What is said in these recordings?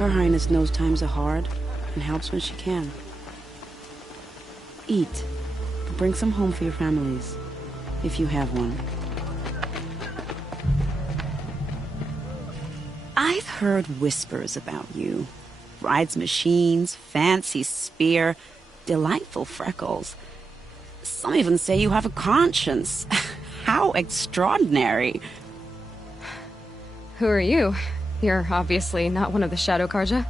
Her Highness knows times are hard and helps when she can. Eat, but bring some home for your families, if you have one. I've heard whispers about you. Rides machines, fancy spear, delightful freckles. Some even say you have a conscience. How extraordinary. Who are you? You're obviously not one of the Shadow Karja.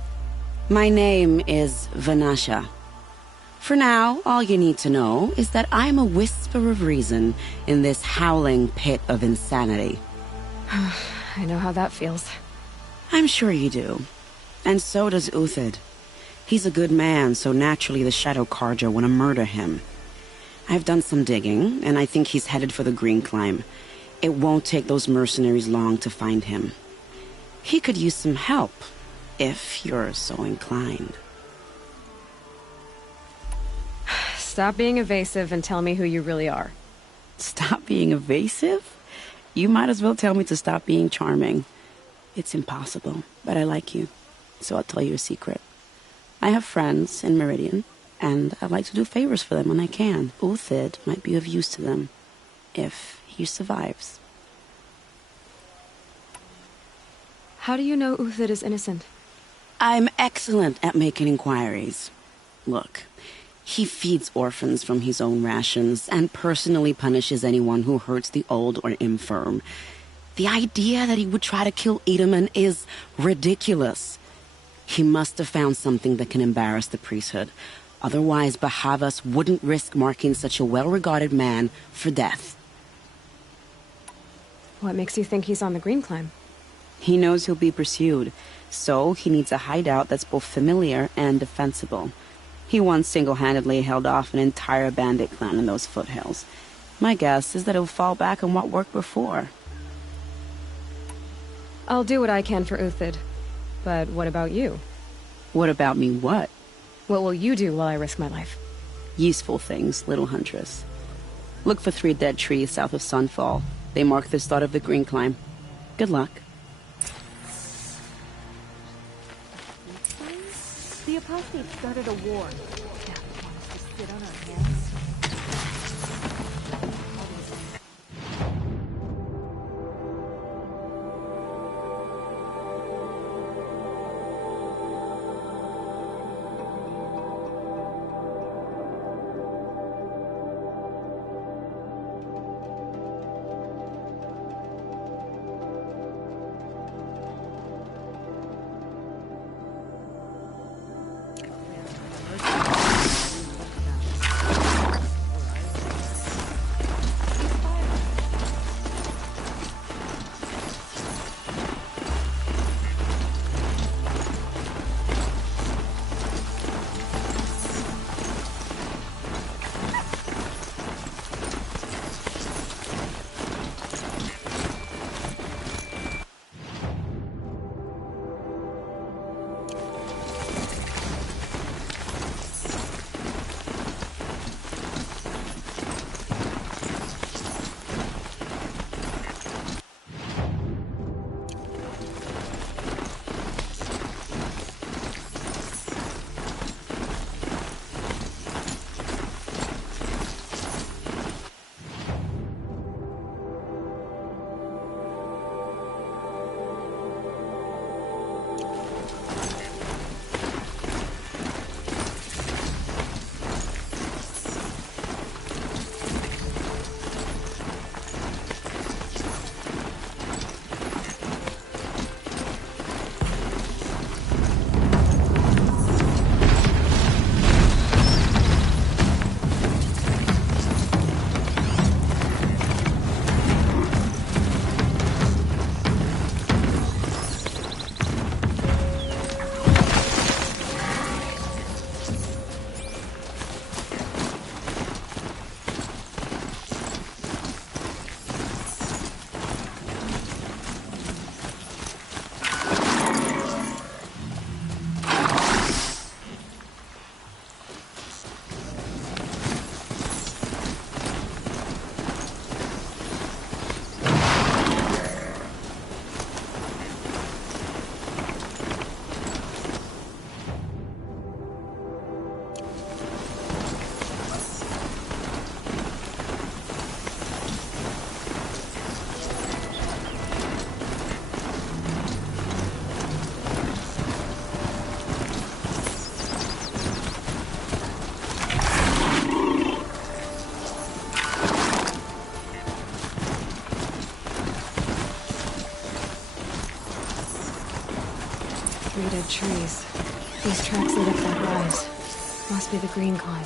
My name is Vanasha. For now, all you need to know is that I'm a whisper of reason in this howling pit of insanity. I know how that feels. I'm sure you do. And so does Uthid. He's a good man, so naturally the Shadow Karja want to murder him. I've done some digging, and I think he's headed for the Green Climb. It won't take those mercenaries long to find him. He could use some help, if you're so inclined. Stop being evasive and tell me who you really are. Stop being evasive? You might as well tell me to stop being charming. It's impossible, but I like you, so I'll tell you a secret. I have friends in Meridian, and I like to do favors for them when I can. Uthid might be of use to them, if he survives. How do you know Uthid is innocent? I'm excellent at making inquiries. Look, he feeds orphans from his own rations and personally punishes anyone who hurts the old or infirm. The idea that he would try to kill Edaman is ridiculous. He must have found something that can embarrass the priesthood. Otherwise, Bahavas wouldn't risk marking such a well-regarded man for death. What makes you think he's on the Green Climb? He knows he'll be pursued, so he needs a hideout that's both familiar and defensible. He once single-handedly held off an entire bandit clan in those foothills. My guess is that he'll fall back on what worked before. I'll do what I can for Uthid. But what about you? What about me what? What will you do while I risk my life? Useful things, little huntress. Look for 3 dead trees south of Sunfall. They mark the start of the Green Climb. Good luck. The apostates started a war. That wants to sit on our hands. 3 dead trees. These tracks lead up that rise. Must be the green climb.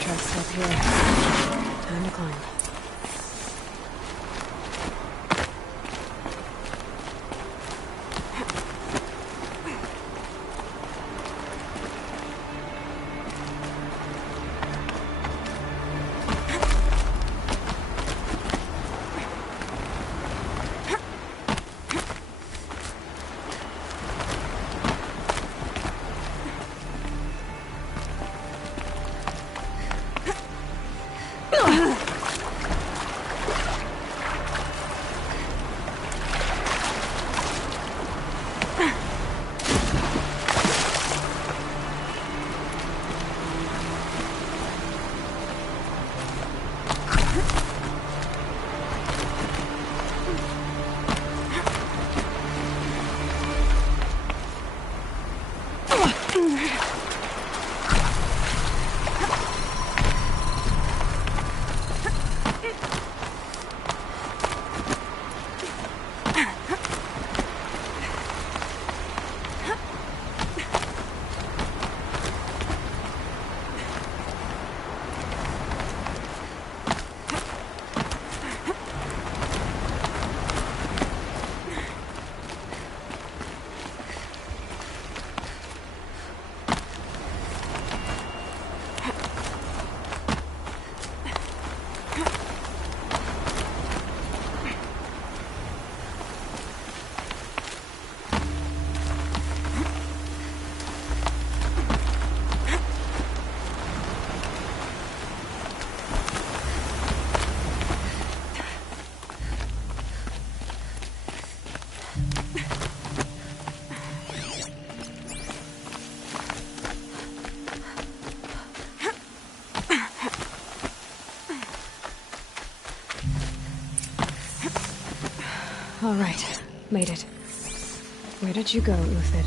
Tracks up here. Time to climb. All right, made it. Where did you go, Uthid?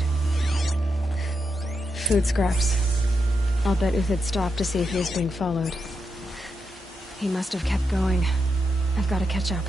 Food scraps. I'll bet Uthid stopped to see if he was being followed. He must have kept going. I've got to catch up.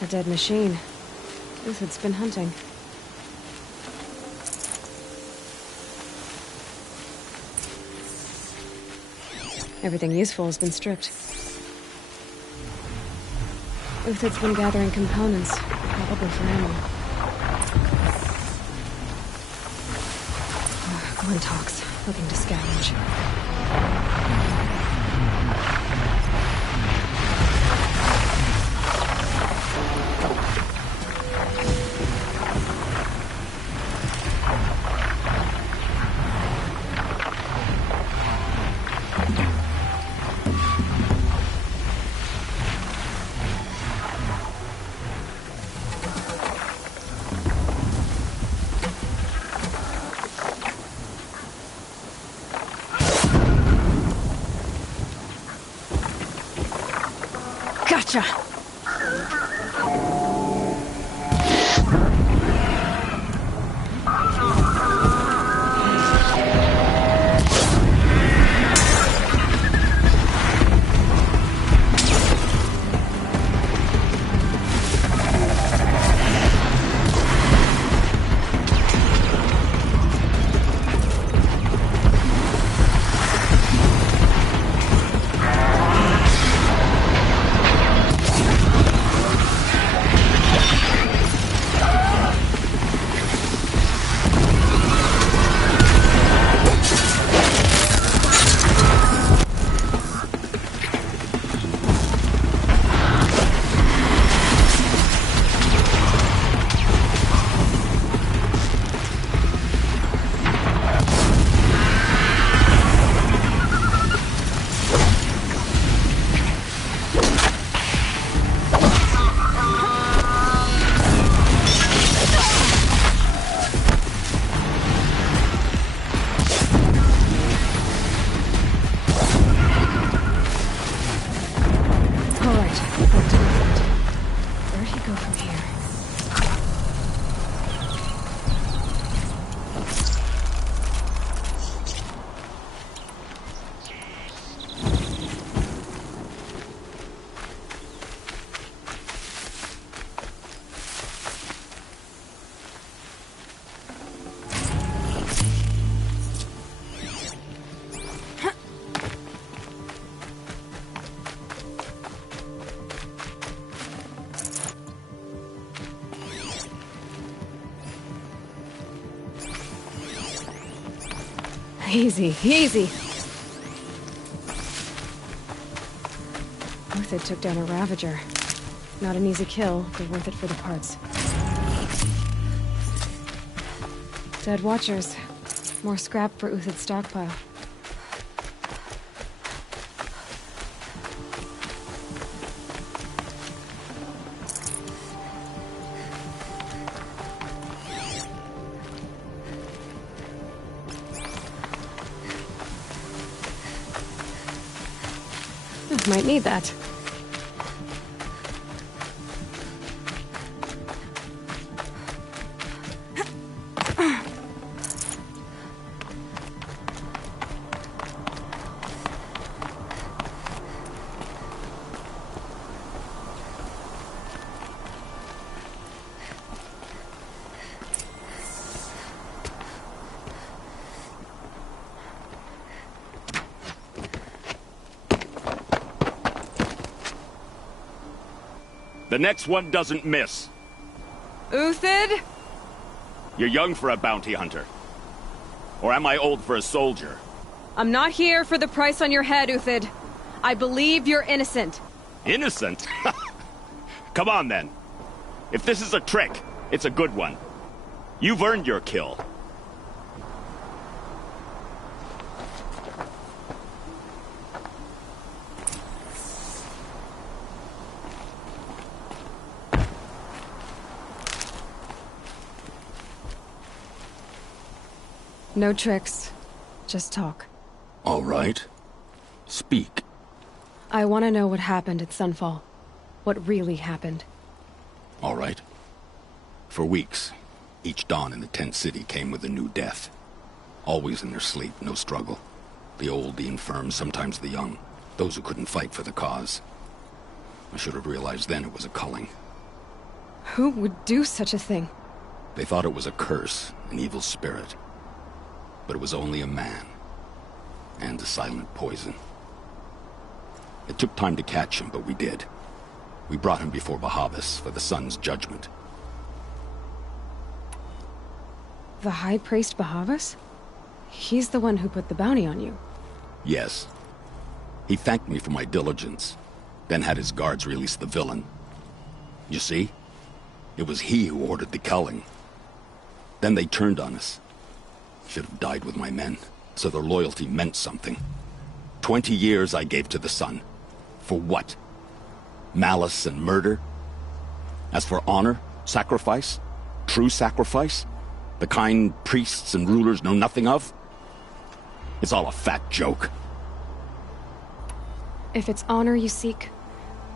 A dead machine. Uthid's been hunting. Everything useful has been stripped. Uthid's been gathering components, probably for ammo. Glintox, looking to scavenge. Gotcha! Easy, easy. Uthid took down a Ravager. Not an easy kill, but worth it for the parts. Dead Watchers. More scrap for Uthid's stockpile. Might need that. The next one doesn't miss. Uthid? You're young for a bounty hunter. Or am I old for a soldier? I'm not here for the price on your head, Uthid. I believe you're innocent. Innocent? Come on, then. If this is a trick, it's a good one. You've earned your kill. No tricks. Just talk. All right. Speak. I want to know what happened at Sunfall. What really happened. All right. For weeks, each dawn in the tent city came with a new death. Always in their sleep, no struggle. The old, the infirm, sometimes the young. Those who couldn't fight for the cause. I should have realized then it was a culling. Who would do such a thing? They thought it was a curse, an evil spirit. But it was only a man. And a silent poison. It took time to catch him, but we did. We brought him before Bahavas for the sun's judgment. The High Priest Bahavas? He's the one who put the bounty on you. Yes. He thanked me for my diligence, then had his guards release the villain. You see? It was he who ordered the culling. Then they turned on us. Should have died with my men, so their loyalty meant something. 20 years I gave to the sun. For what? Malice and murder? As for honor, sacrifice, true sacrifice, the kind priests and rulers know nothing of? It's all a fat joke. If it's honor you seek,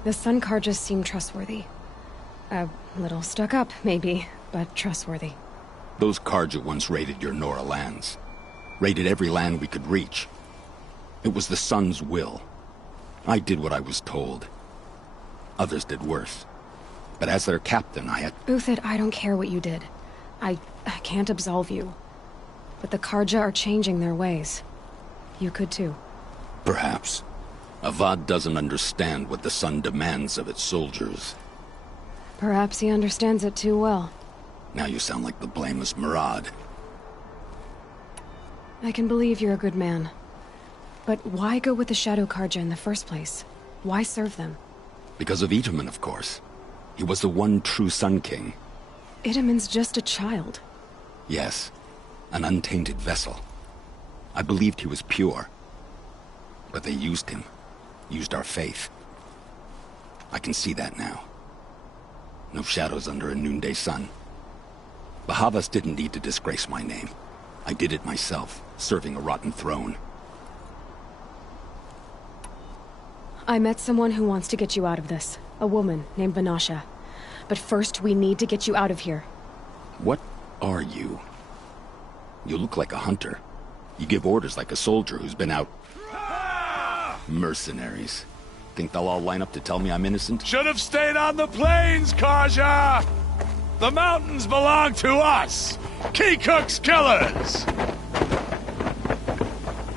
the Sun Karjas seem trustworthy. A little stuck up, maybe, but trustworthy. Those Karja once raided your Nora lands. Raided every land we could reach. It was the Sun's will. I did what I was told. Others did worse. But as their captain, I had... Uthid, I don't care what you did. I can't absolve you. But the Karja are changing their ways. You could too. Perhaps. Avad doesn't understand what the Sun demands of its soldiers. Perhaps he understands it too well. Now you sound like the blameless Murad. I can believe you're a good man. But why go with the Shadow Karja in the first place? Why serve them? Because of Itaman, of course. He was the one true Sun King. Itaman's just a child. Yes, an untainted vessel. I believed he was pure. But they used him. Used our faith. I can see that now. No shadows under a noonday sun. Bahavas didn't need to disgrace my name. I did it myself, serving a rotten throne. I met someone who wants to get you out of this. A woman named Vanasha. But first, we need to get you out of here. What are you? You look like a hunter. You give orders like a soldier who's been out... Mercenaries. Think they'll all line up to tell me I'm innocent? Should have stayed on the plains, Karja! The mountains belong to us! Keecook's killers!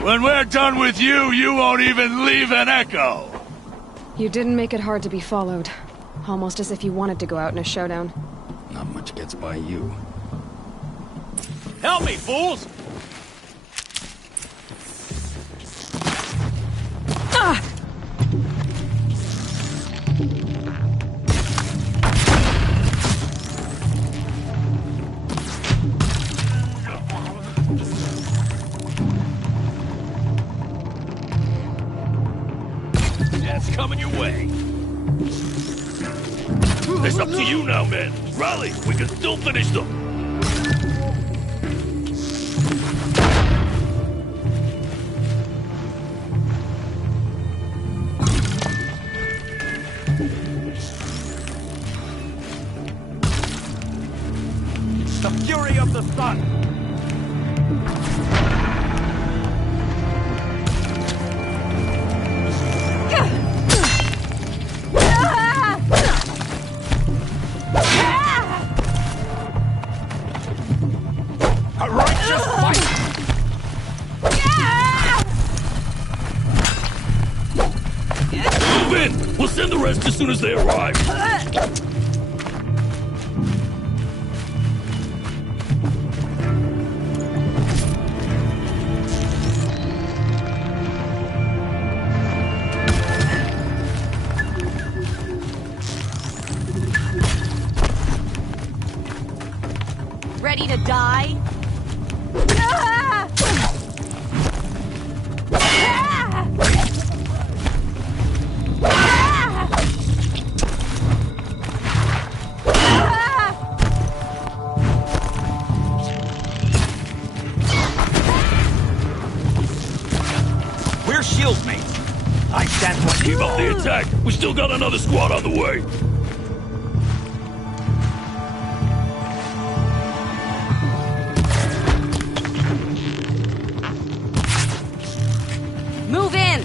When we're done with you, you won't even leave an echo! You didn't make it hard to be followed. Almost as if you wanted to go out in a showdown. Not much gets by you. Help me, fools! That's coming your way. It's up to you now, men. Rally, we can still finish them. The fury of the sun. We'll send the rest as soon as they arrive. Ready to die? Keep up the attack! We still got another squad on the way! Move in!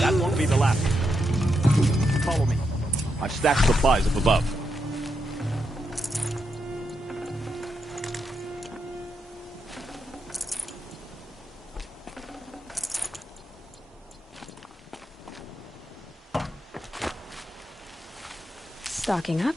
That won't be the last. Follow me. I've stashed supplies up above. Stocking up.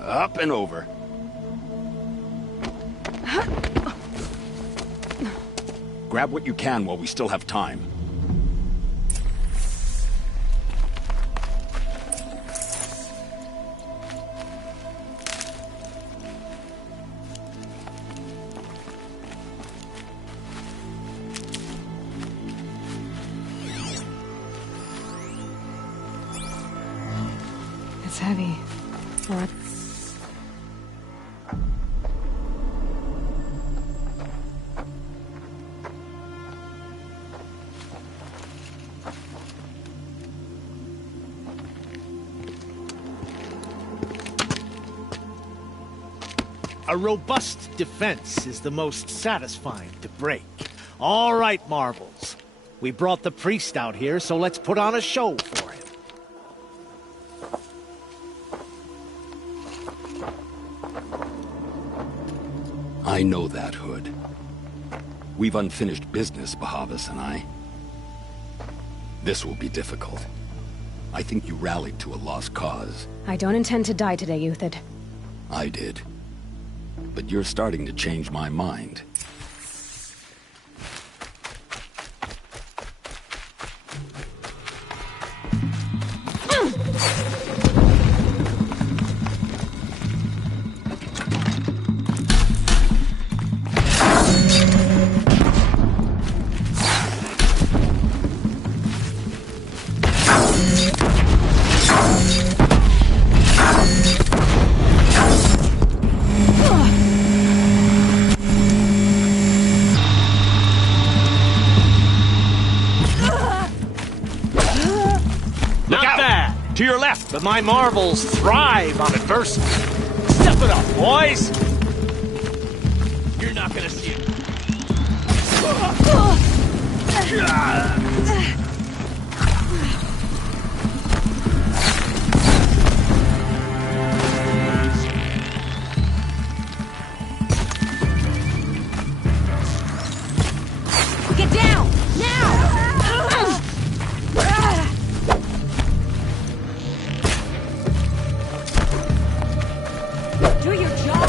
Up and over. Grab what you can while we still have time. It's heavy. What? A robust defense is the most satisfying to break. All right, Marvels. We brought the priest out here, so let's put on a show for him. I know that, Hood. We've unfinished business, Bahavas and I. This will be difficult. I think you rallied to a lost cause. I don't intend to die today, Euthyd. I did. But you're starting to change my mind. To your left, but my Marvels thrive on adversity. Step it up, boys! You're not gonna see it. Get down! Now! Do your job!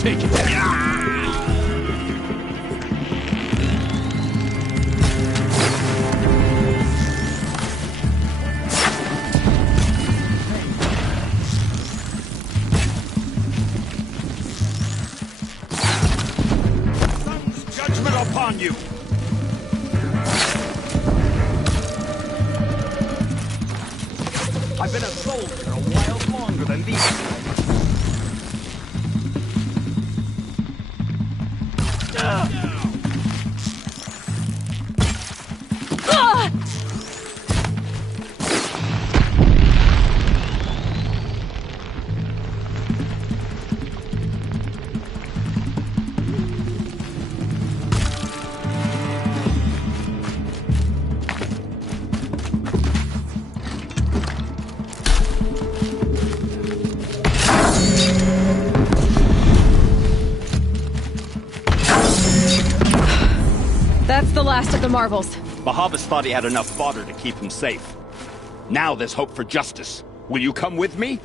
Take it down. I've been a soldier a while longer than these guys. That's the last of the marbles. Bahavas thought he had enough fodder to keep him safe. Now there's hope for justice. Will you come with me?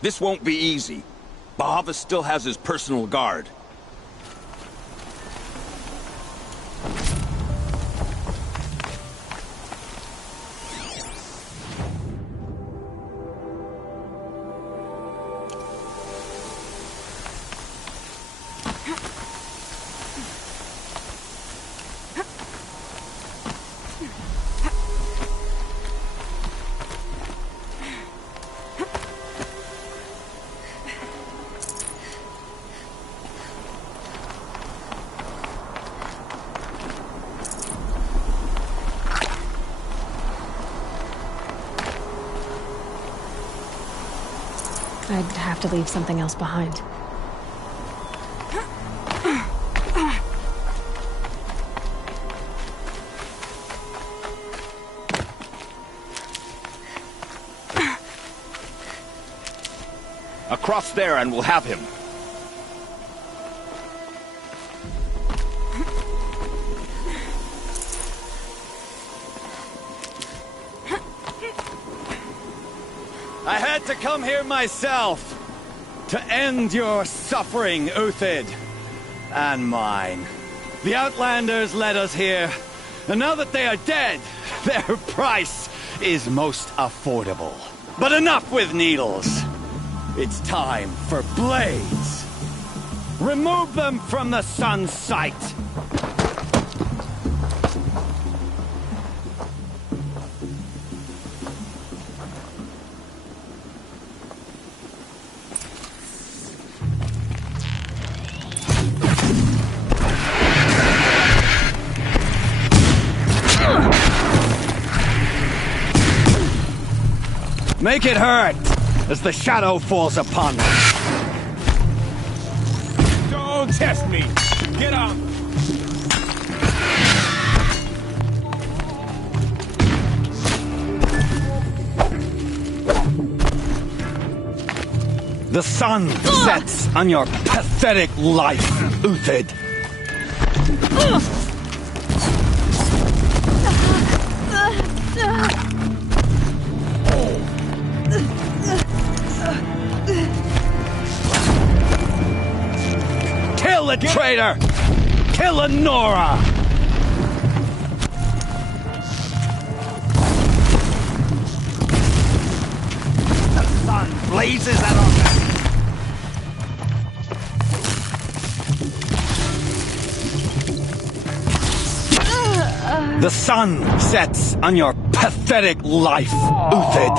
This won't be easy. Bahava still has his personal guard. I'd have to leave something else behind. Across there and we'll have him. I had to come here myself to end your suffering, Uthid, and mine. The Outlanders led us here, and now that they are dead, their price is most affordable. But enough with needles. It's time for blades. Remove them from the sun's sight. Make it hurt as the shadow falls upon us. Don't test me! Get up! The sun sets on your pathetic life, Uthid. Kill the traitor! Kill Lenora! The sun blazes at our back. The sun sets on your pathetic life, Uthid.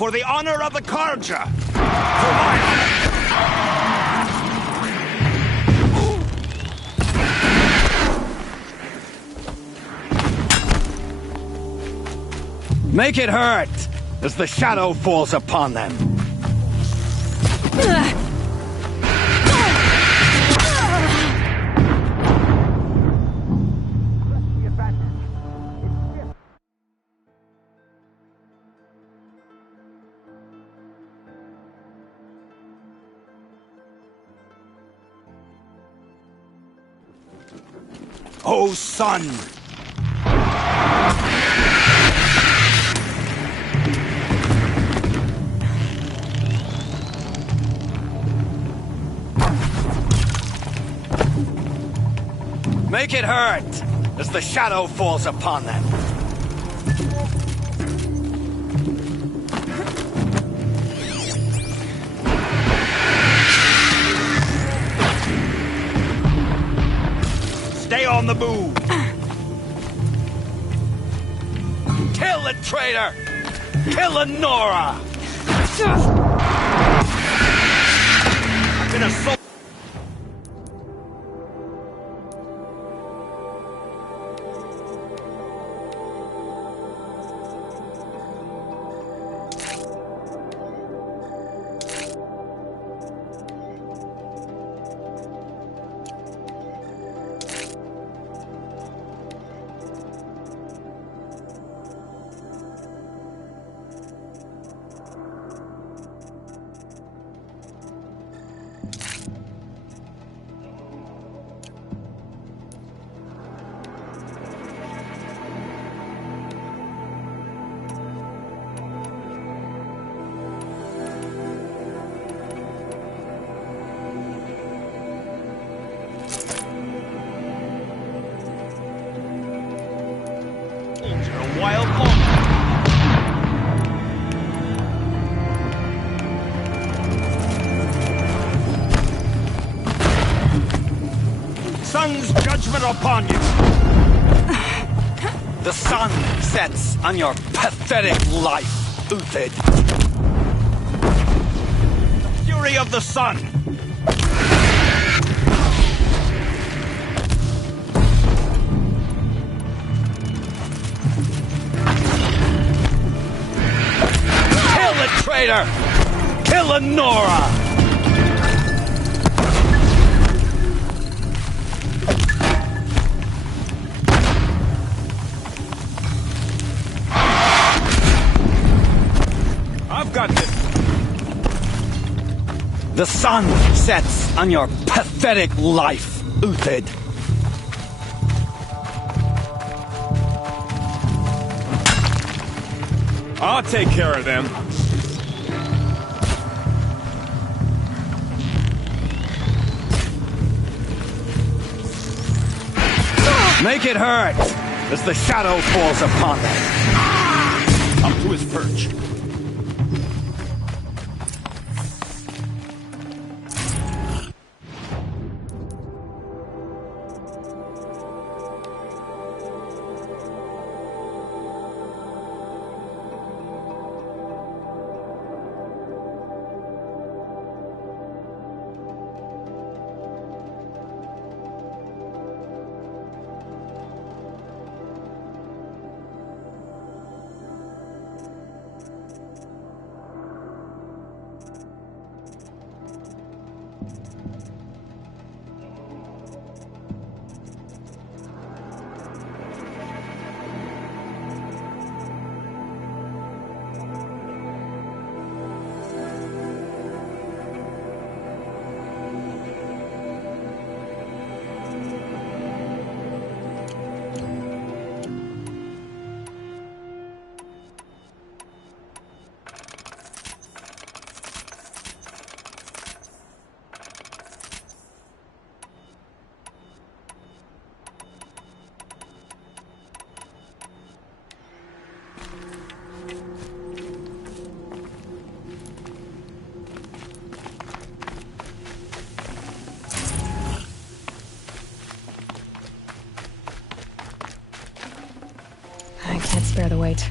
For the honor of the Karja! For my honor! Make it hurt as the shadow falls upon them. Oh, son! Make it hurt as the shadow falls upon them. Stay on the move! Kill the traitor! Kill the Nora! Been assaulted. Wild moment. Sun's judgment upon you. The sun sets on your pathetic life, Uthid. The fury of the sun. Traitor! Kill the Nora! I've got this. The sun sets on your pathetic life, Uthid. I'll take care of them. Make it hurt as the shadow falls upon them. Up to his perch. I can't spare the weight.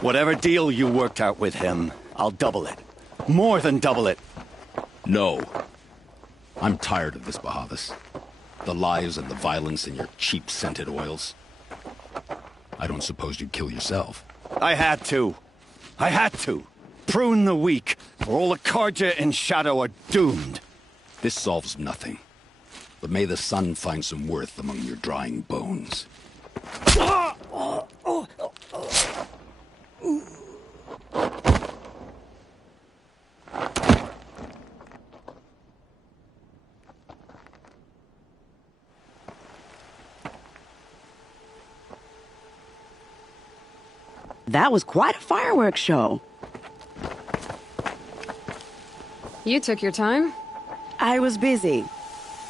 Whatever deal you worked out with him, I'll double it. More than double it. No. I'm tired of this, Bahavas. The lies and the violence and your cheap scented oils. I don't suppose you'd kill yourself. I had to. Prune the weak, or all the Karja in Shadow are doomed. This solves nothing. But may the sun find some worth among your drying bones. That was quite a fireworks show. You took your time? I was busy.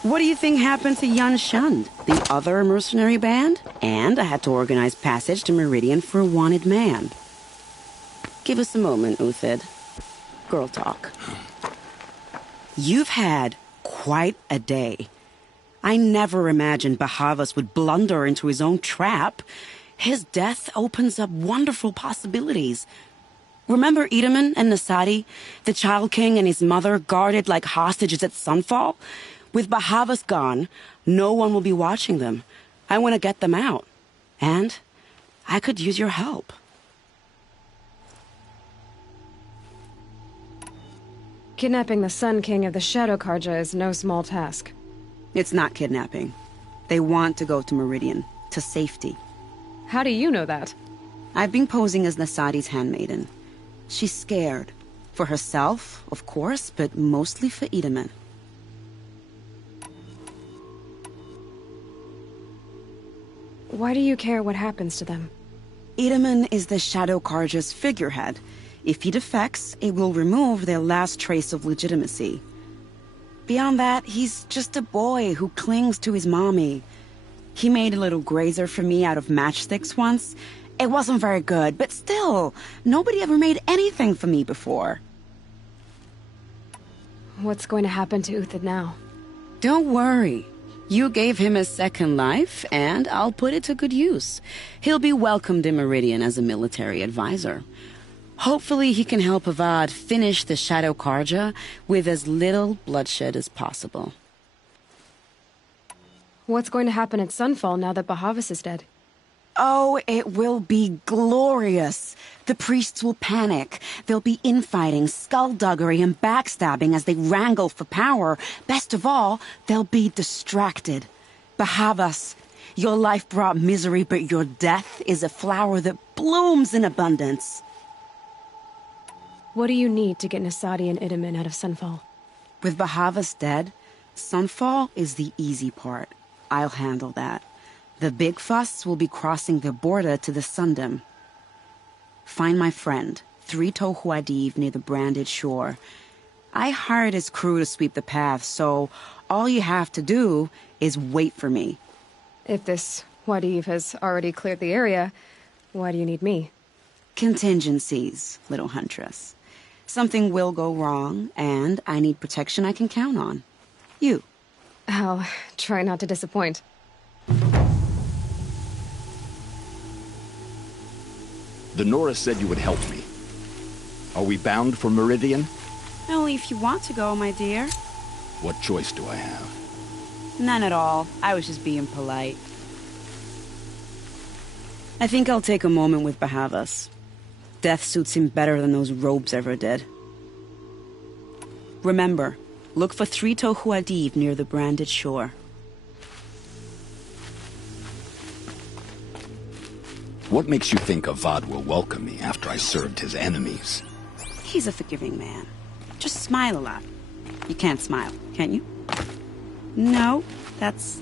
What do you think happened to Yun Shund, the other mercenary band? And I had to organize passage to Meridian for a wanted man. Give us a moment, Uthid. Girl talk. You've had quite a day. I never imagined Bahavas would blunder into his own trap. His death opens up wonderful possibilities. Remember Edaman and Nasadi, the Child King and his mother guarded like hostages at Sunfall? With Bahavas gone, no one will be watching them. I want to get them out. And I could use your help. Kidnapping the Sun King of the Shadow Karja is no small task. It's not kidnapping. They want to go to Meridian, to safety. How do you know that? I've been posing as Nasadi's handmaiden. She's scared. For herself, of course, but mostly for Edaman. Why do you care what happens to them? Edaman is the Shadow Karja's figurehead. If he defects, it will remove their last trace of legitimacy. Beyond that, he's just a boy who clings to his mommy. He made a little grazer for me out of matchsticks once. It wasn't very good, but still, nobody ever made anything for me before. What's going to happen to Uthid now? Don't worry. You gave him a second life, and I'll put it to good use. He'll be welcomed in Meridian as a military advisor. Hopefully he can help Avad finish the Shadow Karja with as little bloodshed as possible. What's going to happen at Sunfall now that Bahavas is dead? Oh, it will be glorious. The priests will panic. There'll be infighting, skullduggery, and backstabbing as they wrangle for power. Best of all, they'll be distracted. Bahavas, your life brought misery, but your death is a flower that blooms in abundance. What do you need to get Nasadi and Edaman out of Sunfall? With Bahavas dead, Sunfall is the easy part. I'll handle that. The big fuss will be crossing the border to the Sundom. Find my friend, 3 Tohuadiv near the branded shore. I hired his crew to sweep the path, so all you have to do is wait for me. If this Wadiv has already cleared the area, why do you need me? Contingencies, little huntress. Something will go wrong, and I need protection I can count on. You. I'll try not to disappoint. The Nora said you would help me. Are we bound for Meridian? Only if you want to go, my dear. What choice do I have? None at all. I was just being polite. I think I'll take a moment with Bahavas. Death suits him better than those robes ever did. Remember, look for 3 Tohuadiv near the branded shore. What makes you think Avad will welcome me after I served his enemies? He's a forgiving man. Just smile a lot. You can't smile, can you? No, that's...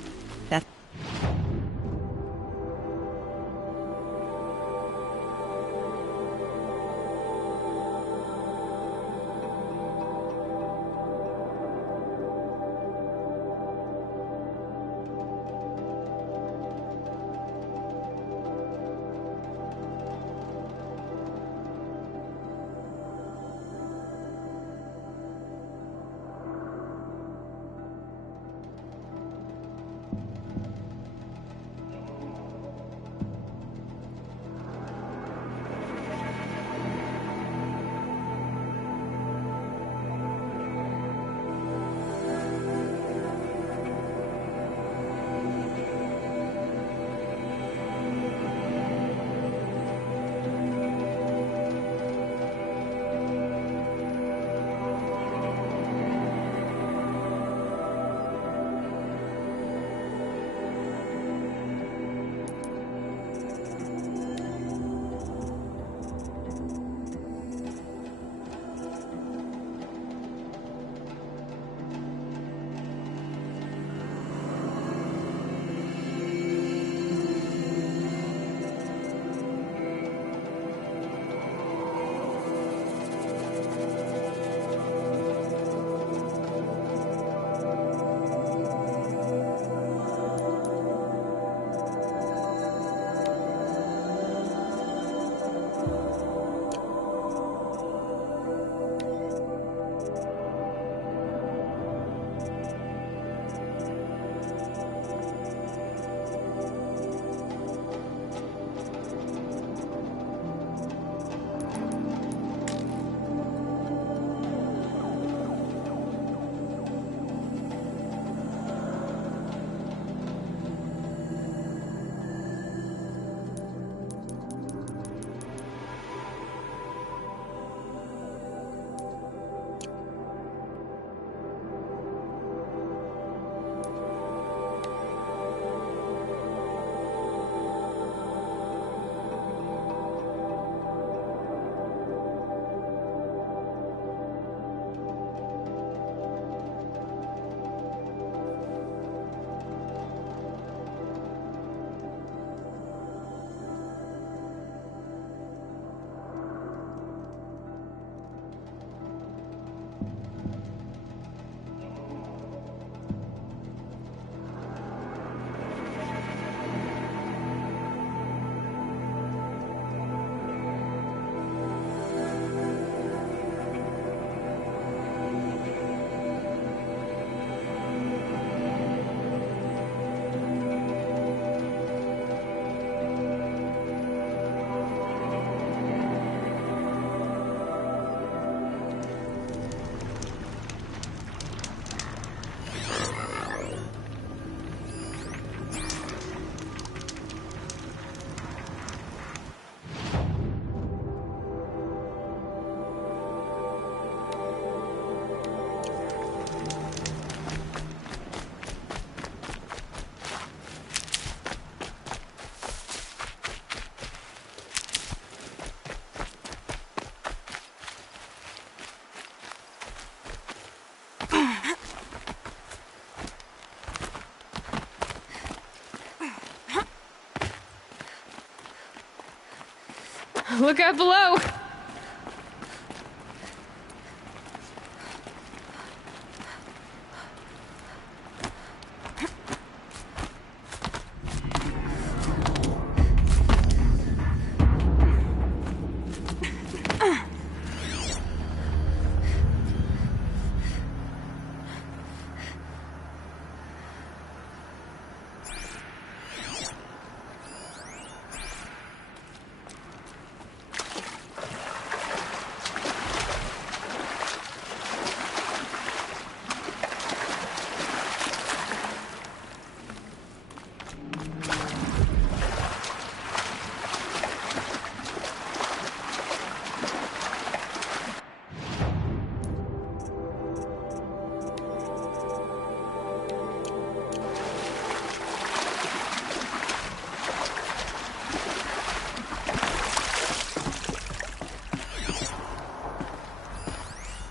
Look out below!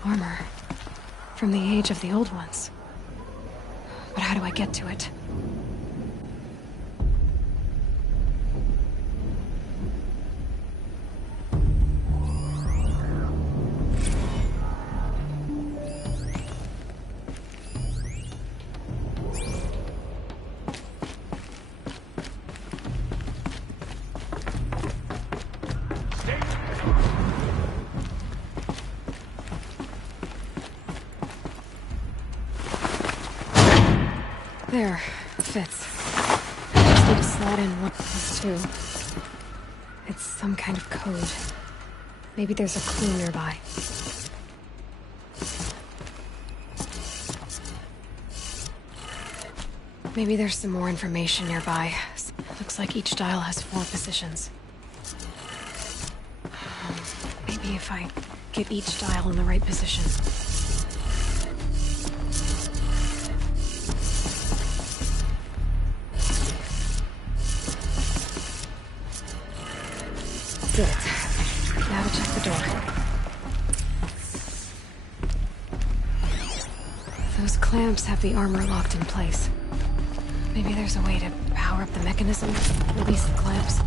Armor. From the age of the old ones. But how do I get to it? There. Fits. I just need to slot in 1 plus 2. It's some kind of code. Maybe there's a clue nearby. Maybe there's some more information nearby. Looks like each dial has 4 positions. Maybe if I get each dial in the right position. Good. Now to check the door. Those clamps have the armor locked in place. Maybe there's a way to power up the mechanism, release the clamps.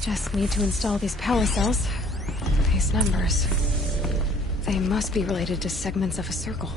Just need to install these power cells. These numbers. They must be related to segments of a circle.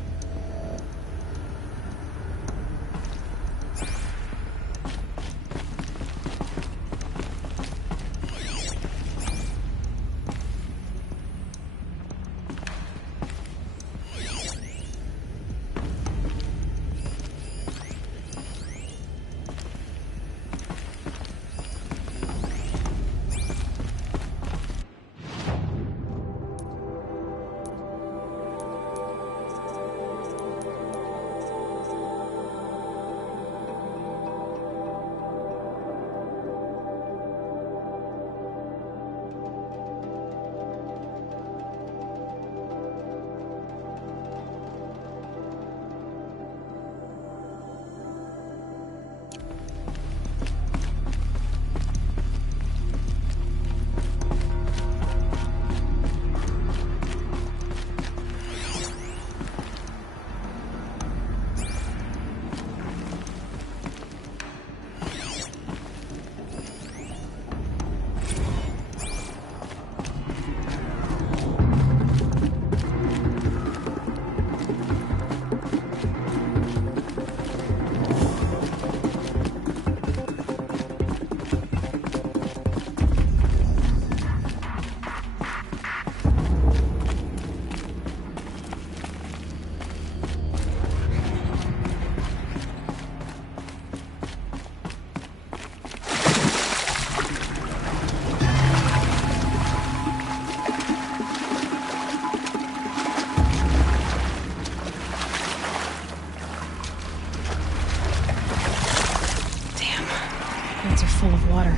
Clouds are full of water.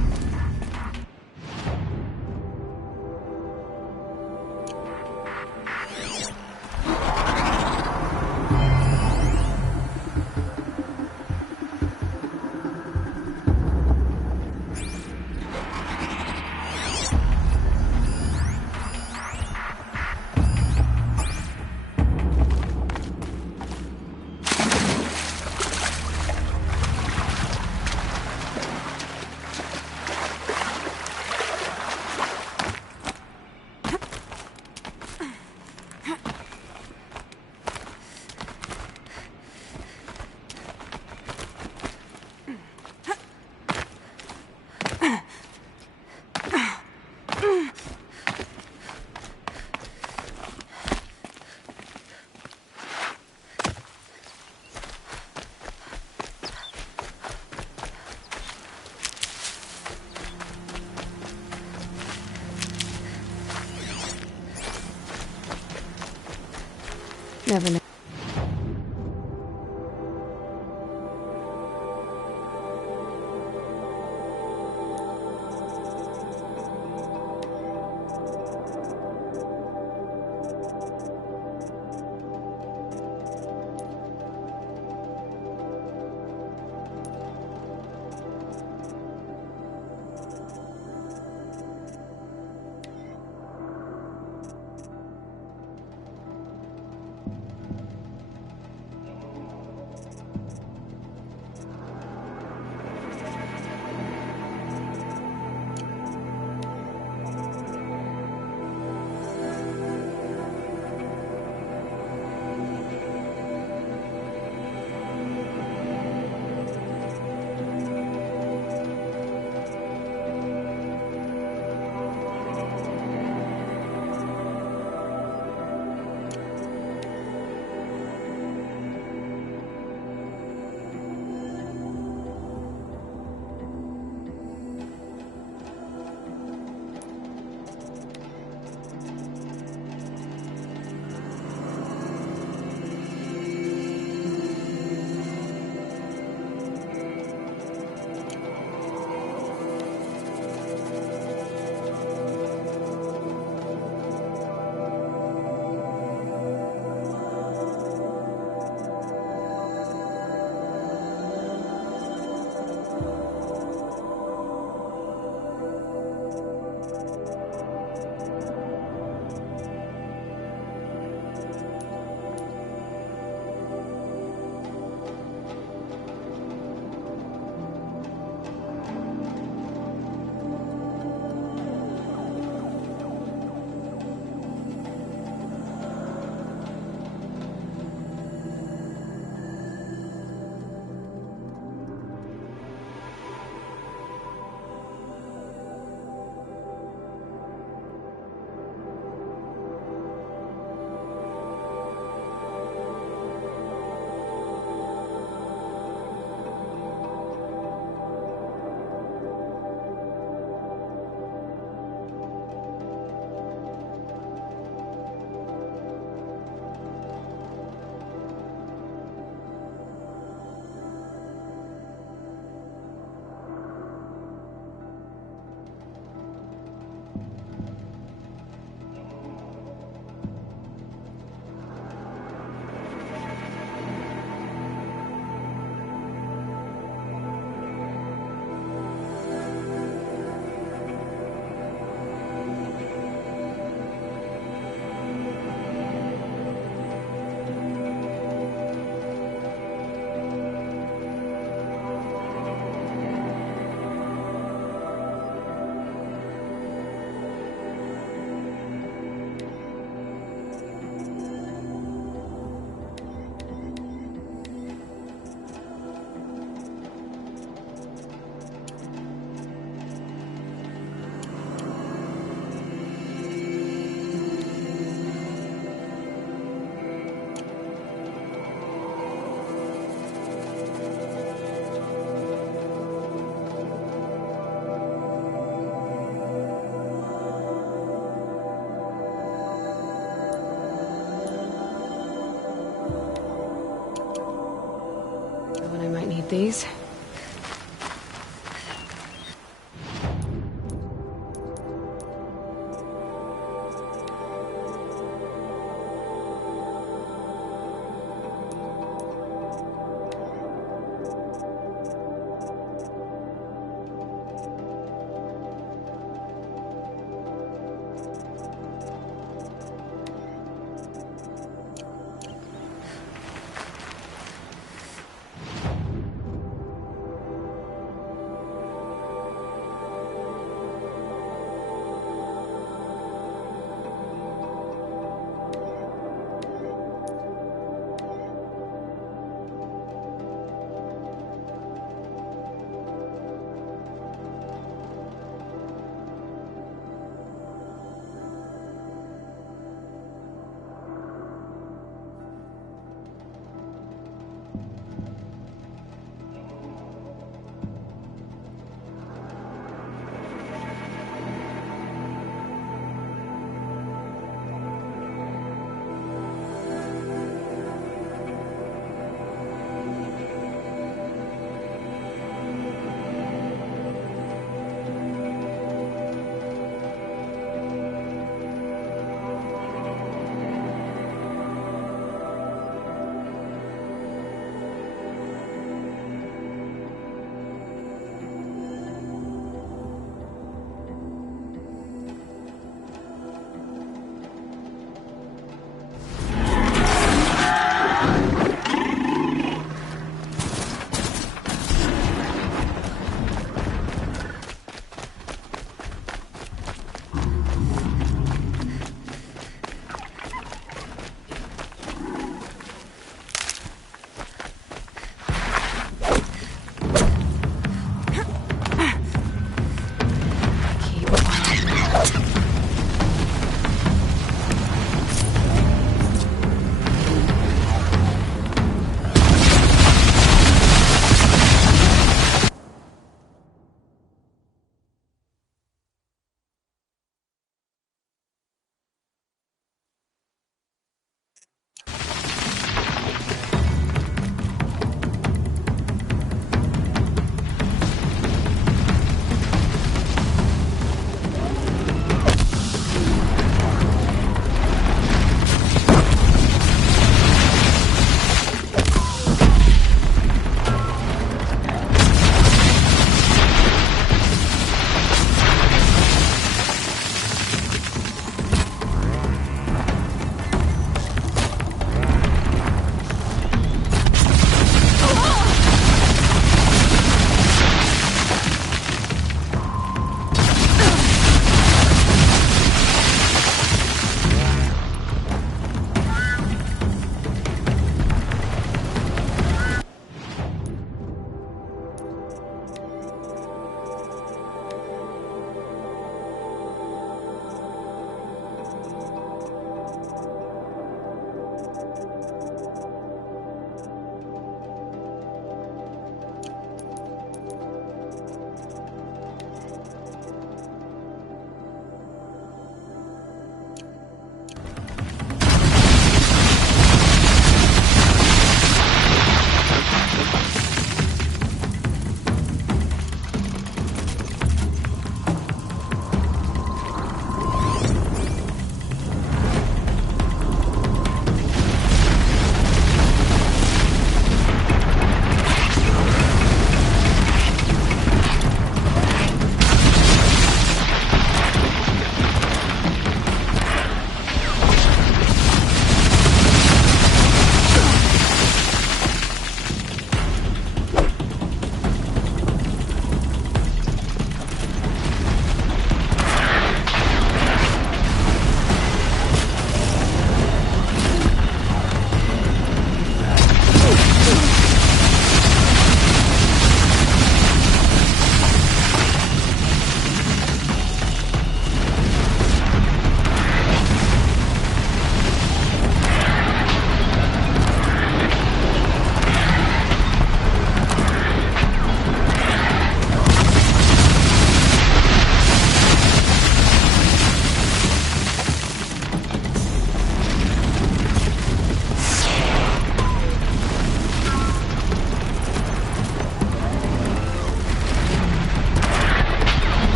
Never know. When I might need these.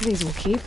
These will keep.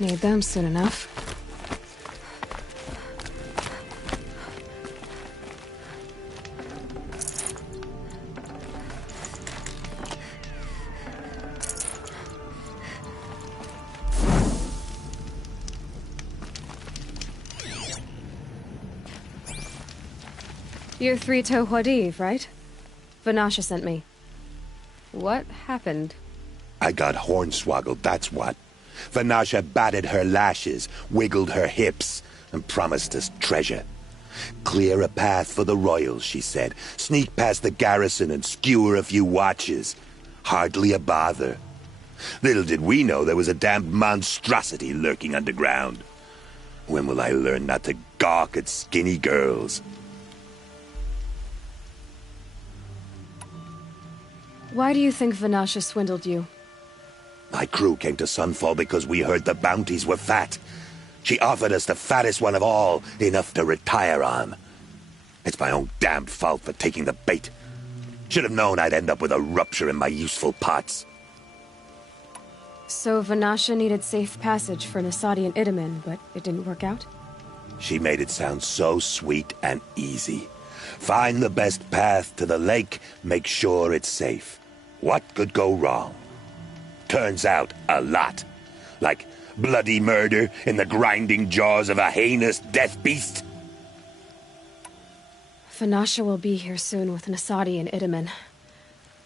Need them soon enough. You're Three-Toe Huadiv, right? Vanasha sent me. What happened? I got hornswoggled, that's what. Vanasha batted her lashes, wiggled her hips, and promised us treasure. Clear a path for the royals, she said. Sneak past the garrison and skewer a few watches. Hardly a bother. Little did we know there was a damned monstrosity lurking underground. When will I learn not to gawk at skinny girls? Why do you think Vanasha swindled you? My crew came to Sunfall because we heard the bounties were fat. She offered us the fattest one of all, enough to retire on. It's my own damned fault for taking the bait. Should have known I'd end up with a rupture in my useful parts. So Vanasha needed safe passage for Nasadi and Itamen, but it didn't work out? She made it sound so sweet and easy. Find the best path to the lake, make sure it's safe. What could go wrong? Turns out, a lot. Like bloody murder in the grinding jaws of a heinous death beast. Vanasha will be here soon with Nasadi and Itamen.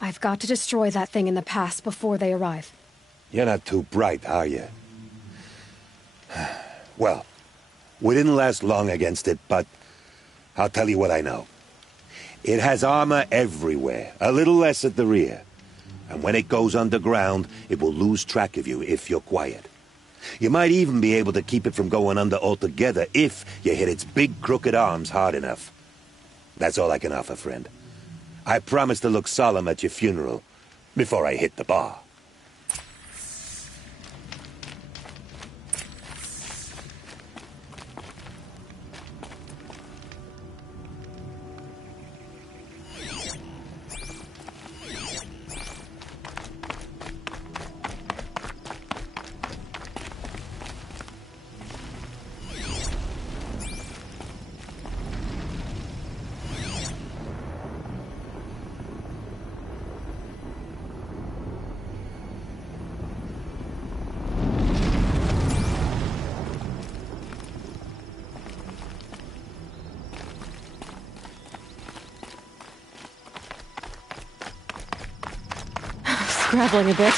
I've got to destroy that thing in the pass before they arrive. You're not too bright, are you? Well, we didn't last long against it, but I'll tell you what I know. It has armor everywhere, a little less at the rear. And when it goes underground, it will lose track of you if you're quiet. You might even be able to keep it from going under altogether if you hit its big crooked arms hard enough. That's all I can offer, friend. I promise to look solemn at your funeral before I hit the bar. traveling a bit.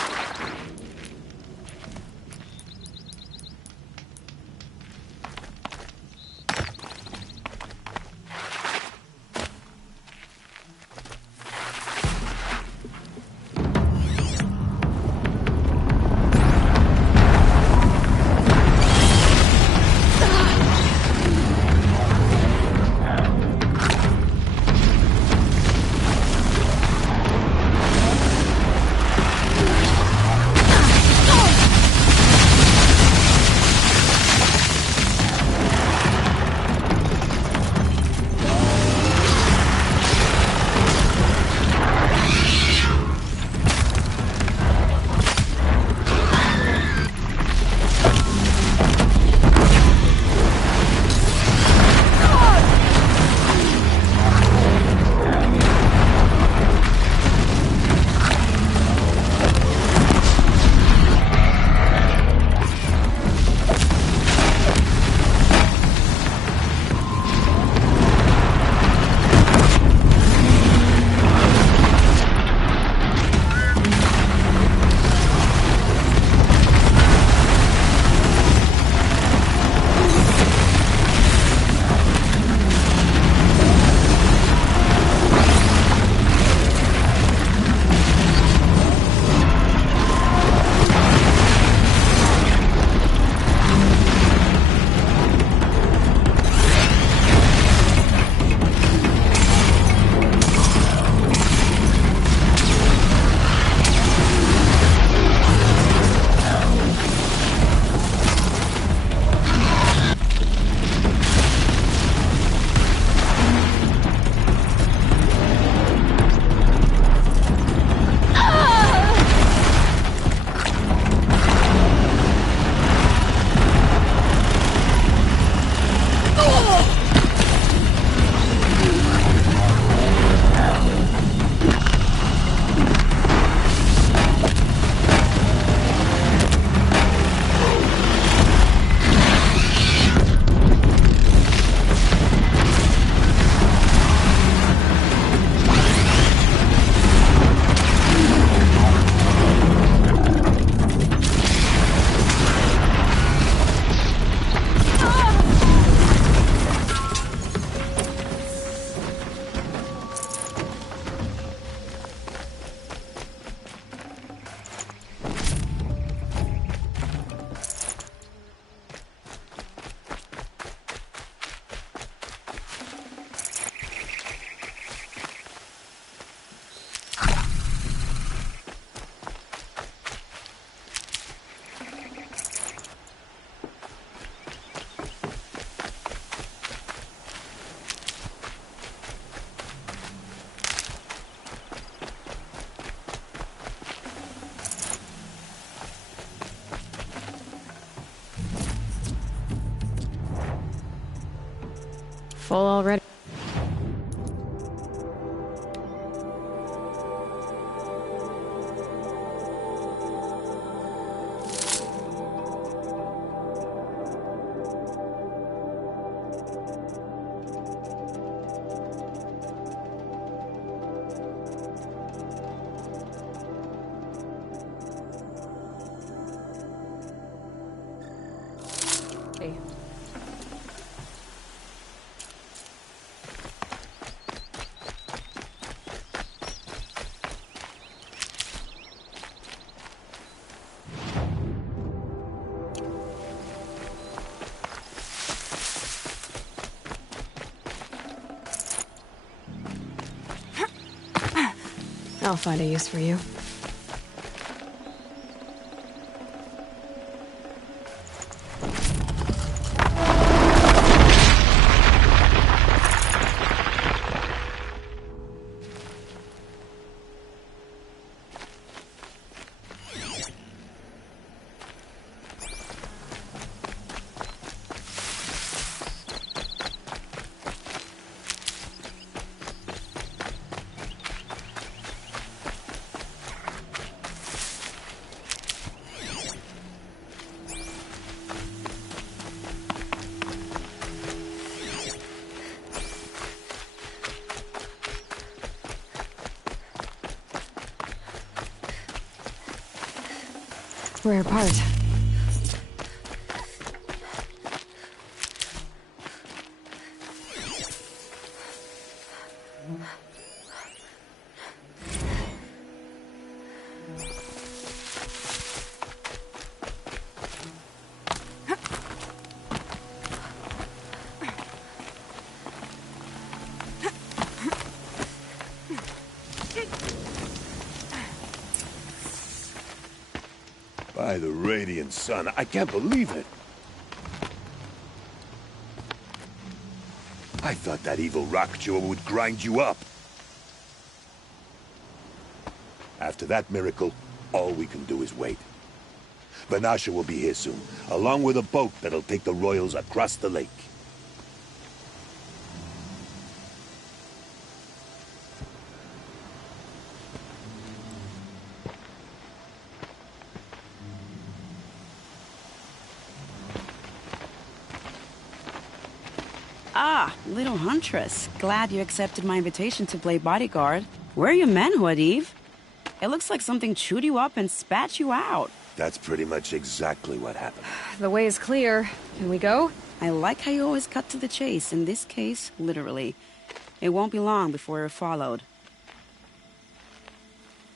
Full already. I'll find a use for you. spray apart. By the radiant sun, I can't believe it. I thought that evil rock jewel would grind you up. After that miracle, all we can do is wait. Vanasha will be here soon, along with a boat that'll take the royals across the lake. Ah, little huntress. Glad you accepted my invitation to play bodyguard. Where are your men, Huadiv? It looks like something chewed you up and spat you out. That's pretty much exactly what happened. The way is clear. Can we go? I like how you always cut to the chase. In this case, literally. It won't be long before we're followed.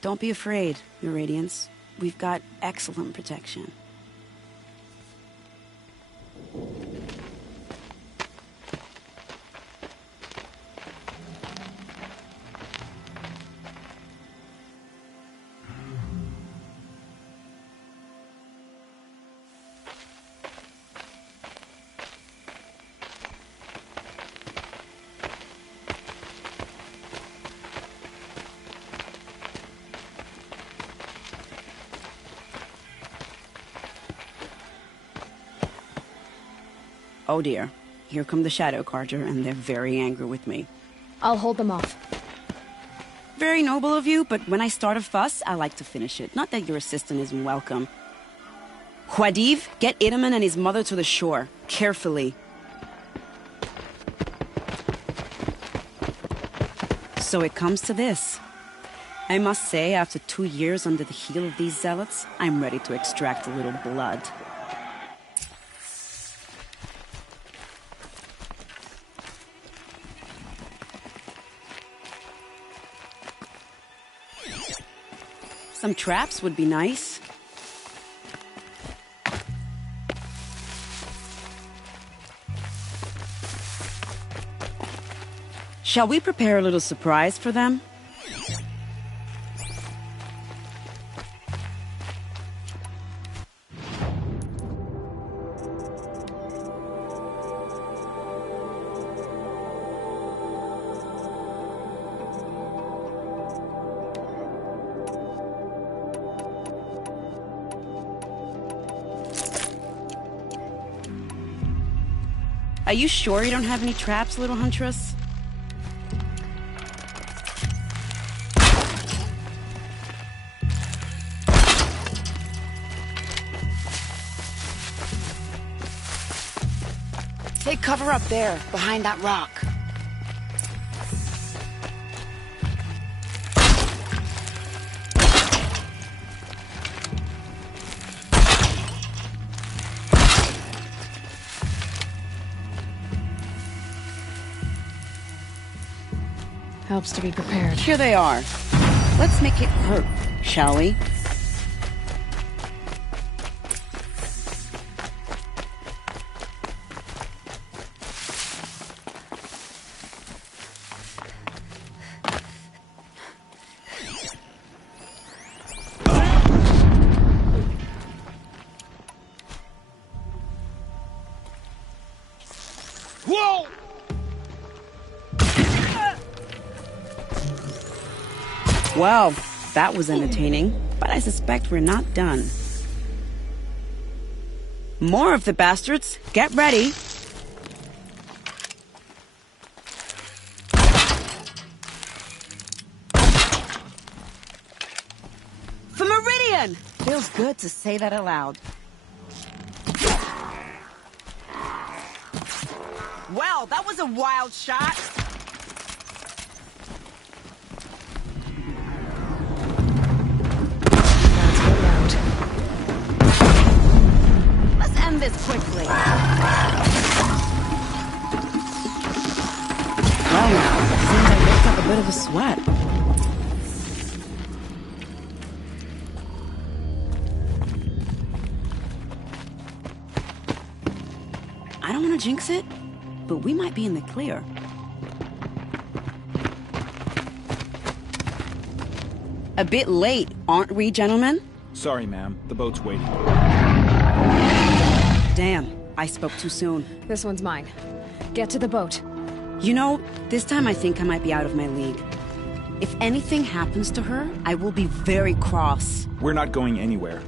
Don't be afraid, Your Radiance. We've got excellent protection. Oh dear, here come the Shadow Carter, and they're very angry with me. I'll hold them off. Very noble of you, but when I start a fuss, I like to finish it. Not that your assistant isn't welcome. Huadiv, get Idaman and his mother to the shore. Carefully. So it comes to this. I must say, after 2 years under the heel of these zealots, I'm ready to extract a little blood. Some traps would be nice. Shall we prepare a little surprise for them? Are you sure you don't have any traps, little huntress? Take cover up there, behind that rock. Helps to be prepared. Here they are. Let's make it hurt, shall we? Whoa! Well, that was entertaining, but I suspect we're not done. More of the bastards. Get ready. For Meridian! Feels good to say that aloud. Well, that was a wild shot. Let's get out. this quickly. Well, seems I worked up a bit of a sweat. I don't want to jinx it, but we might be in the clear. A bit late, aren't we, gentlemen? Sorry, ma'am. The boat's waiting. Damn, I spoke too soon. This one's mine. Get to the boat. You know, this time I think I might be out of my league. If anything happens to her, I will be very cross. We're not going anywhere.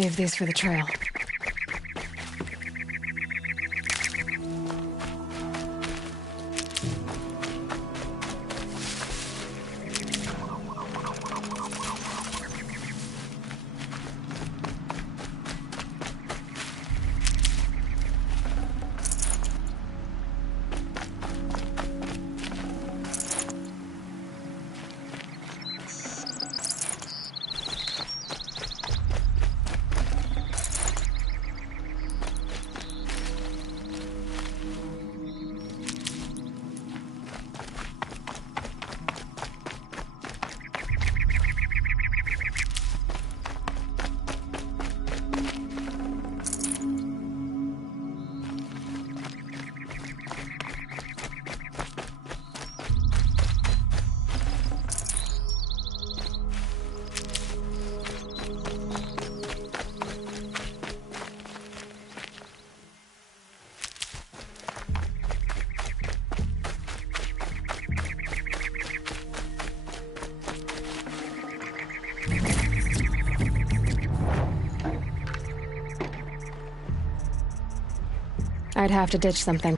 save these for the trail. I'd have to ditch something.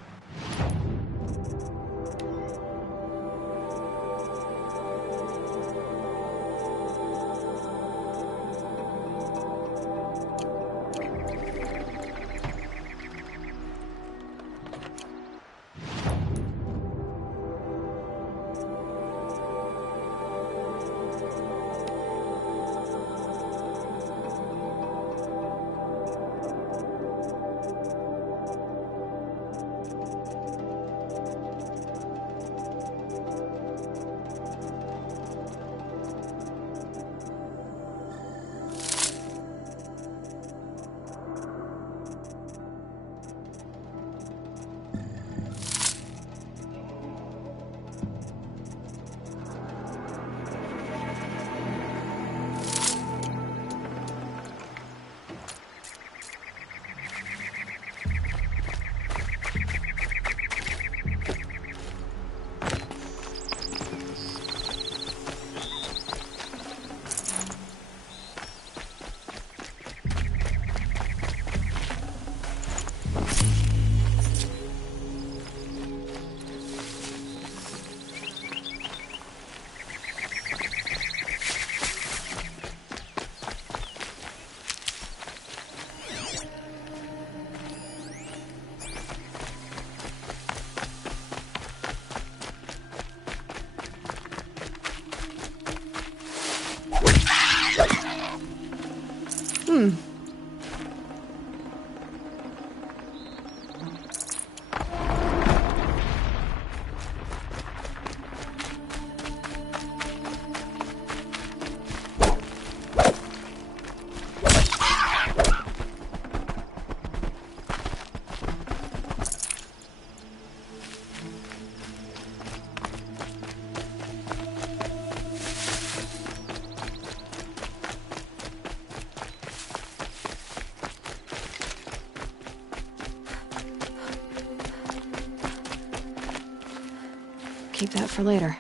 Keep that for later.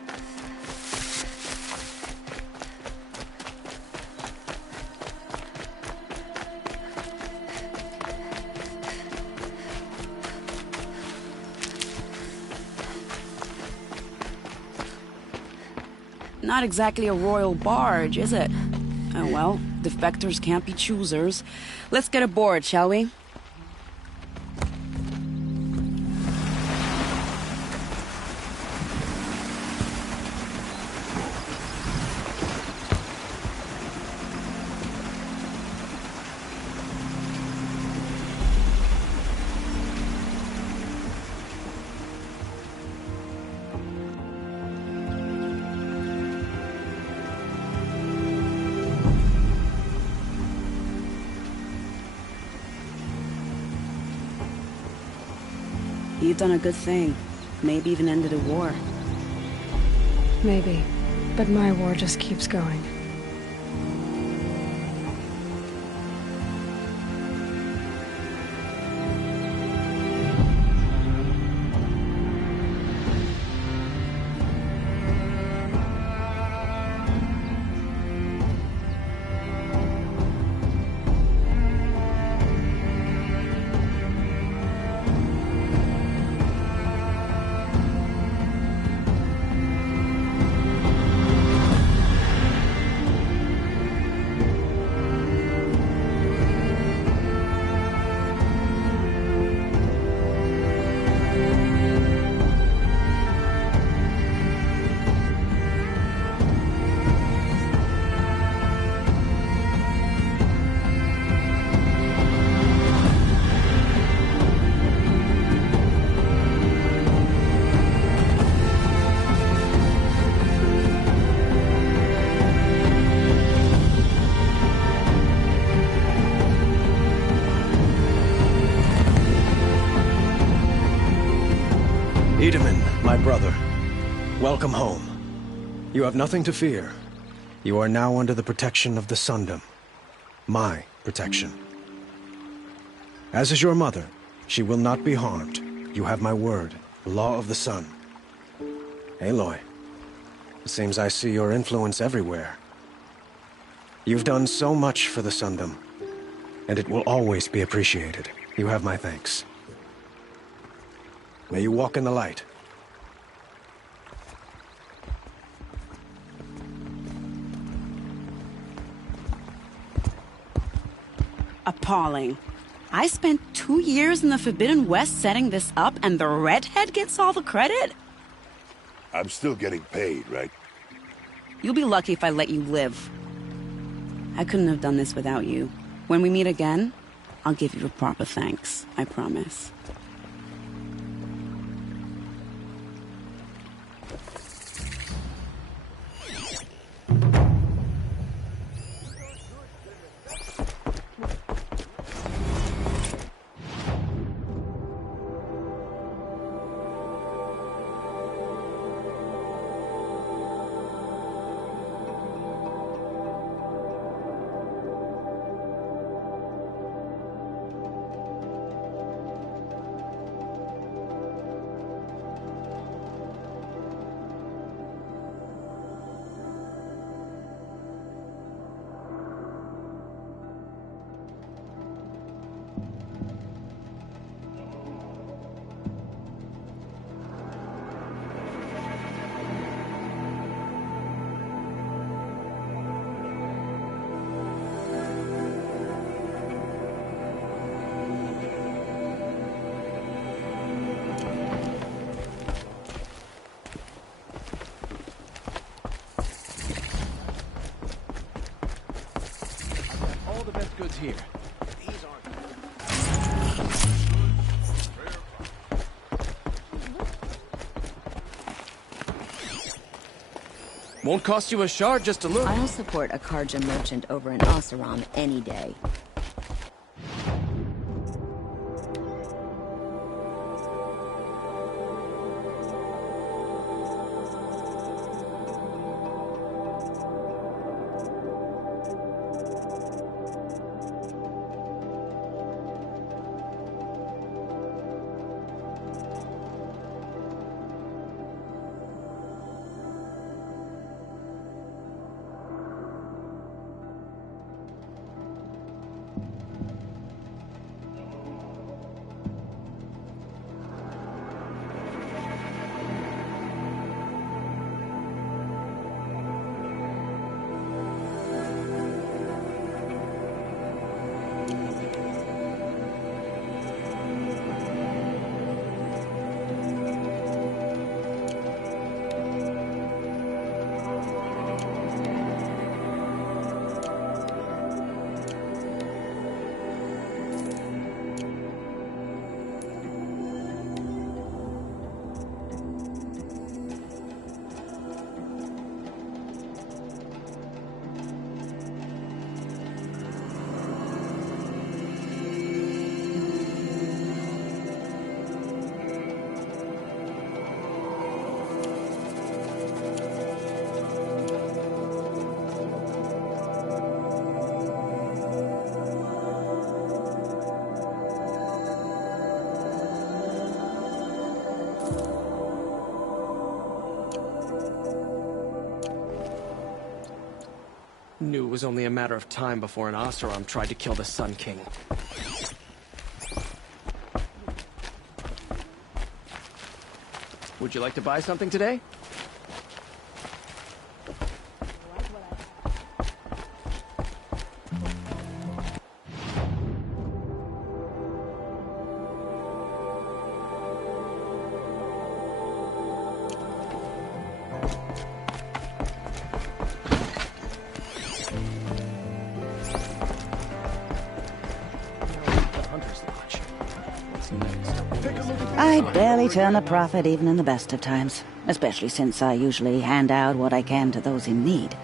Not exactly a royal barge, is it? Oh well, defectors can't be choosers. Let's get aboard, shall we? You've done a good thing. Maybe even ended a war. Maybe. But my war just keeps going. brother. Welcome home. You have nothing to fear. You are now under the protection of the Sundom. My protection. As is your mother, she will not be harmed. You have my word, the law of the sun. Aloy, it seems I see your influence everywhere. You've done so much for the Sundom, and it will always be appreciated. You have my thanks. May you walk in the light. Appalling. I spent 2 years in the Forbidden West setting this up, and the redhead gets all the credit? I'm still getting paid, right? You'll be lucky if I let you live. I couldn't have done this without you. When we meet again, I'll give you a proper thanks, I promise. Goods here. These aren't. Won't cost you a shard just to look. I'll support a Karja merchant over in Oseram any day. Knew it was only a matter of time before an Oseram tried to kill the Sun King. Would you like to buy something today? I barely turn a profit even in the best of times, especially since I usually hand out what I can to those in need.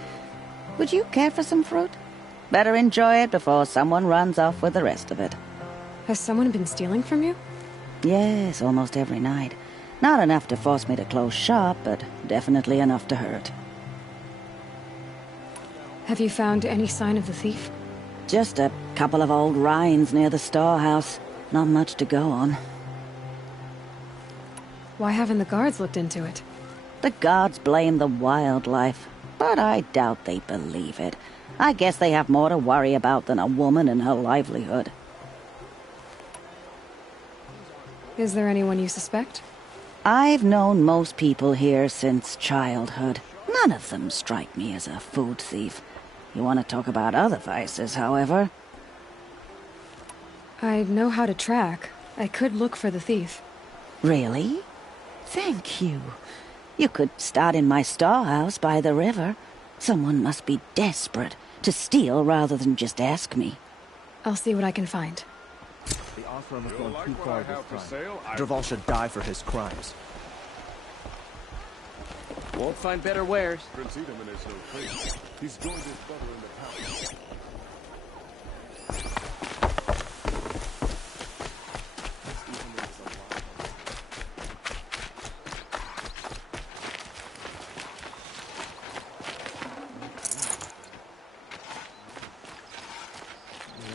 Would you care for some fruit? Better enjoy it before someone runs off with the rest of it. Has someone been stealing from you? Yes, almost every night. Not enough to force me to close shop, but definitely enough to hurt. Have you found any sign of the thief? Just a couple of old rinds near the storehouse. Not much to go on. Why haven't the guards looked into it? The guards blame the wildlife, but I doubt they believe it. I guess they have more to worry about than a woman and her livelihood. Is there anyone you suspect? I've known most people here since childhood. None of them strike me as a food thief. You want to talk about other vices, however? I know how to track. I could look for the thief. Really? Thank you. You could start in my storehouse by the river. Someone must be desperate to steal rather than just ask me. I'll see what I can find. The Oseram has gone too far this time. Dervahl should die for his crimes. Won't find better wares. Prince Edaman is no traitor. He's joined his brother in the palace.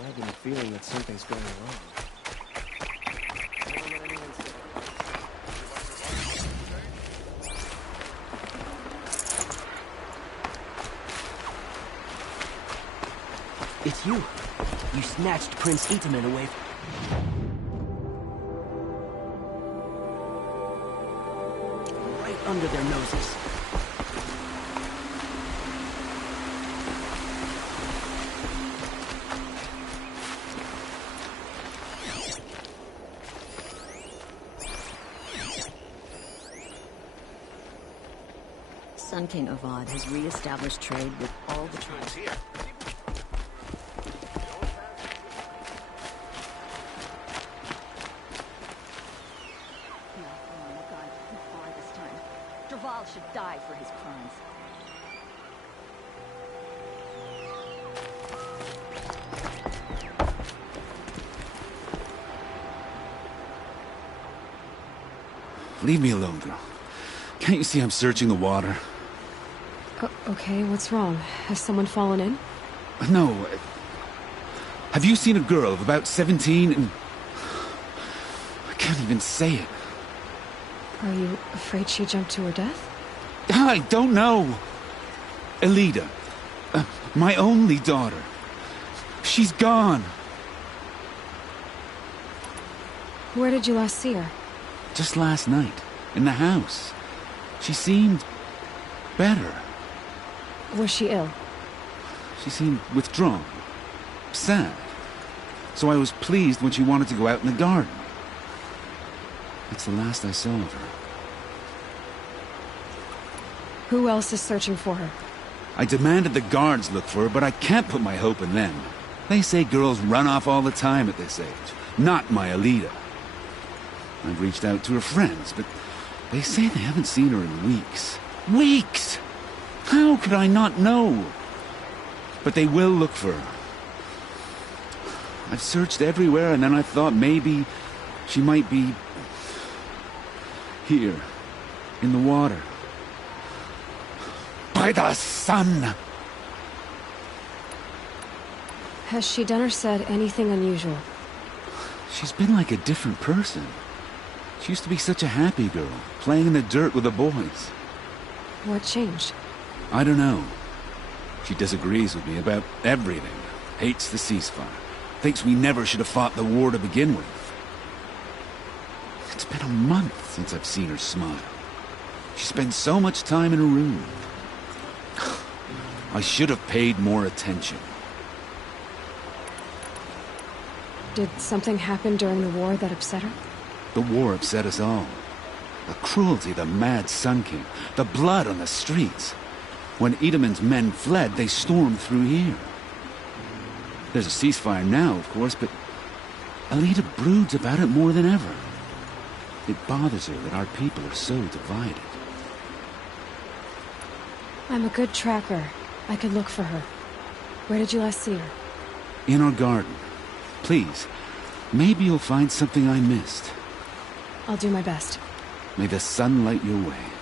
I've been feeling that something's going wrong. It's you. You snatched Prince Edaman away. Right under their noses. Sun King Avad has re-established trade with all the tribes here. Dervahl should die for his crimes. Leave me alone, girl. Can't you see I'm searching the water? Okay, what's wrong? Has someone fallen in? No. Have you seen a girl of about 17 and... I can't even say it. Are you afraid she jumped to her death? I don't know. Elida. My only daughter. She's gone. Where did you last see her? Just last night. In the house. She seemed... better. Was she ill? She seemed withdrawn. Sad. So I was pleased when she wanted to go out in the garden. That's the last I saw of her. Who else is searching for her? I demanded the guards look for her, but I can't put my hope in them. They say girls run off all the time at this age. Not my Elida. I've reached out to her friends, but they say they haven't seen her in weeks. Weeks! How could I not know? But they will look for her. I've searched everywhere, and then I thought maybe she might be... here, in the water. By the sun! Has she done or said anything unusual? She's been like a different person. She used to be such a happy girl, playing in the dirt with the boys. What changed? I don't know. She disagrees with me about everything. Hates the ceasefire. Thinks we never should have fought the war to begin with. It's been a month since I've seen her smile. She spends so much time in her room. I should have paid more attention. Did something happen during the war that upset her? The war upset us all. The cruelty of the mad Sun King. The blood on the streets. When Edaman's men fled, they stormed through here. There's a ceasefire now, of course, but Elida broods about it more than ever. It bothers her that our people are so divided. I'm a good tracker. I could look for her. Where did you last see her? In our garden. Please, maybe you'll find something I missed. I'll do my best. May the sun light your way.